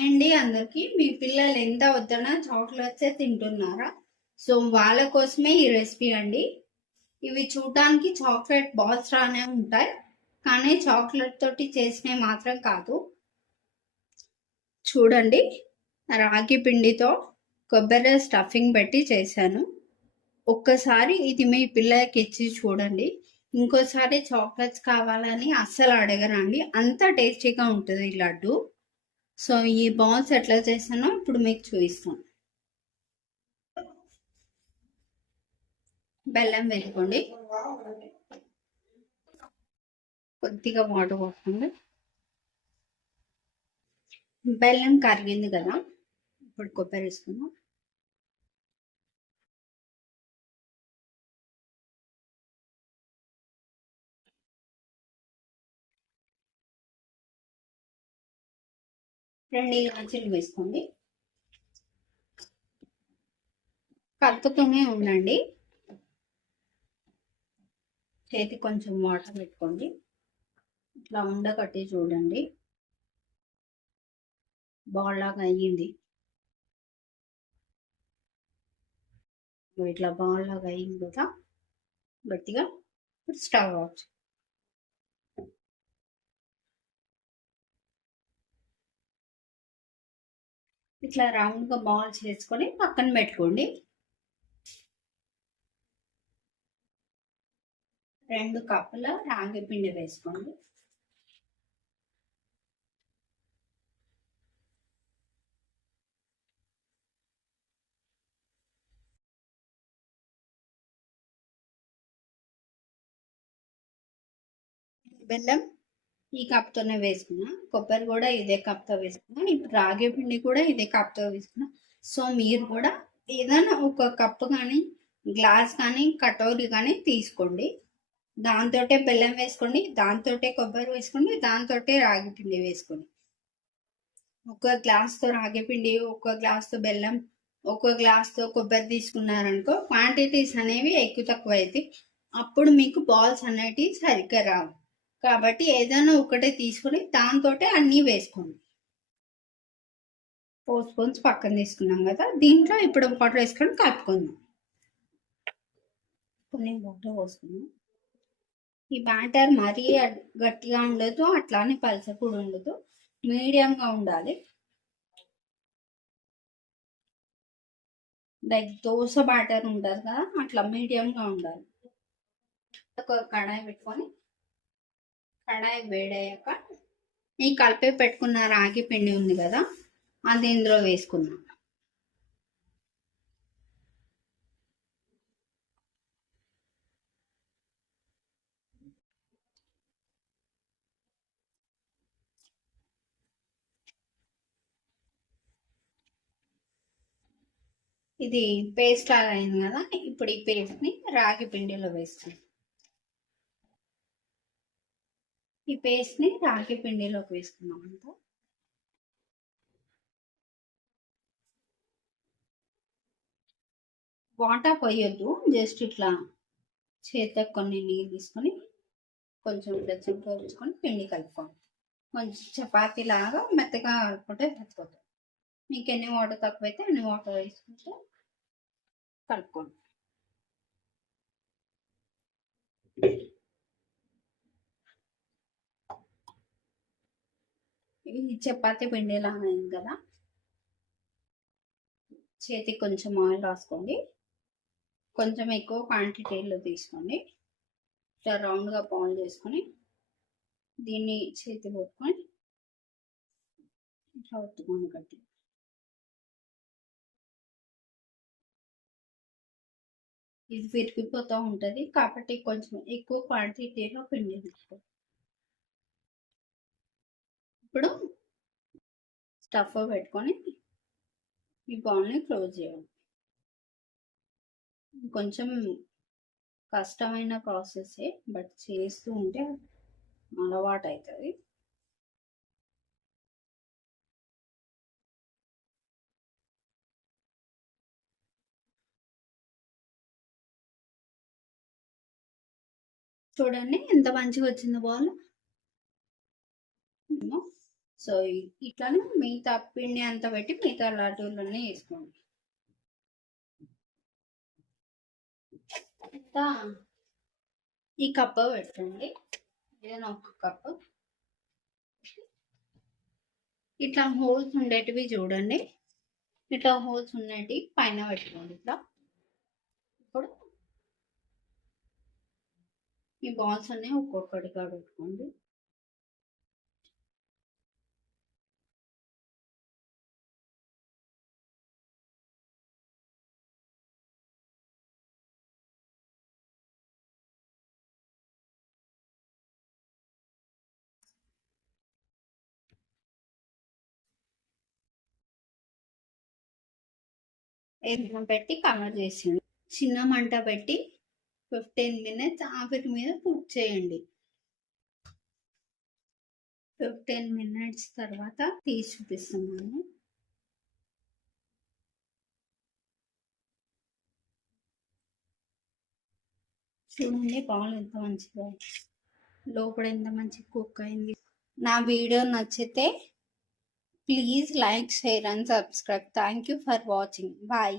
Hi అండి అందరికి. మీ పిల్లలు ఎంత వద్దనా చాక్లెట్స్ తింటున్నారా? సో వాళ్ళ కోసమే ఈ రెసిపీ అండి. ఇవి చూడడానికి చాక్లెట్ బాల్స్ రానే ఉంటాయి, కానీ చాక్లెట్ తోటి చేసినవి మాత్రం కాదు. చూడండి, రాగి పిండితో కొబ్బరి స్టఫింగ్ పెట్టి చేశాను. ఒక్కసారి ఇది మీ పిల్లలకి ఇచ్చి చూడండి. ఇంకోసారి చాక్లెట్స్ కావాలని అస్సలు అడగరండి, అంత టేస్టీగా ఉంటుంది ఈ లడ్డు. సో ఈ బాల్స్ ఎట్లా చేసానో ఇప్పుడు మీకు చూపిస్తాను. బెల్లం వేసుకోండి, కొద్దిగా వాటర్ పోసుకోండి. బెల్లం కరిగింది కదా, ఇప్పుడు కొబ్బరి వేసుకుందాం. రెండు ఇలాచీలు వేసుకోండి. కలుపుతూనే ఉండండి. చేతి కొంచెం వాటర్ పెట్టుకోండి. ఇట్లా ఉండకట్టి చూడండి, బాల్ లాగా అయ్యింది. ఇట్లా బాల్ లాగా అయ్యింది కదా గట్టిగా. Stove off. ఇట్లా రౌండ్గా బాల్ చేసుకొని పక్కన పెట్టుకోండి. 2 కప్పుల రాగి పిండి వేసుకోండి. బెల్లం ఈ కప్తోనే వేసుకున్నా, కొబ్బరి కూడా ఇదే కప్తో వేసుకున్నా, ఇప్పుడు రాగి పిండి కూడా ఇదే కప్తో వేసుకున్నా. సో మీరు కూడా ఏదైనా ఒక కప్పు కానీ గ్లాస్ కానీ కటోరీ కానీ తీసుకోండి. దాంతో బెల్లం వేసుకోండి, దాంతో కొబ్బరి వేసుకోండి, దాంతో రాగి పిండి వేసుకోండి. ఒక గ్లాస్తో రాగి పిండి, ఒక గ్లాస్తో బెల్లం, ఒక గ్లాస్తో కొబ్బరి తీసుకున్నారనుకో క్వాంటిటీస్ అనేవి ఎక్కువ తక్కువ అవుతాయి. అప్పుడు మీకు బాల్స్ అనేటివి సరిగ్గా రావు. కాబట్టి ఏదైనా ఒకటే తీసుకొని దాంతో అన్నీ వేసుకోండి. 4 స్పూన్స్ పక్కన తీసుకున్నాం కదా, దీంట్లో ఇప్పుడు వాటర్ వేసుకొని కలుపుకుందాం. కొన్ని వాటర్ పోసుకుందాం. ఈ బ్యాటర్ మరీ గట్టిగా ఉండదు, అట్లానే పలస కూడా ఉండదు, మీడియంగా ఉండాలి. లైక్ దోశ బ్యాటర్ ఉంటుంది కదా, అట్లా మీడియంగా ఉండాలి. ఒక కడాయి పెట్టుకొని, కడాయి వేడయ్యాక ఈ కలిపి పెట్టుకున్న రాగి పిండి ఉంది కదా, అది ఇందులో వేసుకుందాం. ఇది పేస్ట్ లాగా అయింది కదా, ఇప్పుడు ఈ పేస్ట్ని రాగి పిండిలో వేసుకుందాం. ఈ పేస్ట్ని రాగి పిండిలోకి వేసుకున్నాం అంతా. వాటర్ పోయొద్దు, జస్ట్ ఇట్లా చేతికి కొన్ని నీళ్ళు తీసుకొని కొంచెం ఇట్లా చింపుకొని పిండి కలుపుకోండి. కొంచెం చపాతీ లాగా మెత్తగా కలుపుకుంటే సరిపోతుంది. మీకు ఎన్ని వాటర్ తక్కువైతే అన్ని వాటర్ వేసుకుంటే కలుపుకోండి. ఇది చపాతీ పిండి లాగా అయింది కదా, చేతికి కొంచెం ఆయిల్ రాసుకోండి. కొంచెం ఎక్కువ క్వాంటిటీలో తీసుకోండి. ఇట్లా రౌండ్గా బాల్ చేసుకొని దీన్ని చేతి పట్టుకొని ఇట్లా ఒత్తుకొని కట్టి. ఇది విరిగిపోతూ ఉంటుంది కాబట్టి కొంచెం ఎక్కువ క్వాంటిటీలో పిండి తీసుకోండి. ఇప్పుడు స్టఫ్ పెట్టుకొని ఈ బాల్ని క్లోజ్ చేయాలి. కొంచెం కష్టమైన ప్రాసెసే, బట్ చేస్తూ ఉంటే అలవాటు అవుతుంది. చూడండి ఎంత మంచిగా వచ్చిందో బాల్. సో ఇట్లానే మిగతా పిండి అంతా పెట్టి మిగతా లడ్డూలన్నీ వేసుకోండి. ఇంకా ఈ కప్పు పెట్టండి, ఏదైనా ఒక కప్పు. ఇట్లా హోల్స్ ఉండేటివి చూడండి, ఇట్లా హోల్స్ ఉండేటివి పైన పెట్టుకోండి. ఇట్లా ఇప్పుడు ఈ బాల్స్ అన్ని ఒక్కొక్కటిగా పెట్టుకోండి. ఏదైనా పెట్టి కవర్ చేసింది. చిన్న మంట పెట్టి 15 minutes ఆవిరి మీద కుక్ చేయండి. 15 minutes తర్వాత తీసి చూపిస్తున్నాను. చూడండి పాలు ఎంత మంచిగా, లోపల ఎంత మంచి కుక్ అయింది. నా వీడియో నచ్చితే please like, share and subscribe. Thank you for watching. Bye.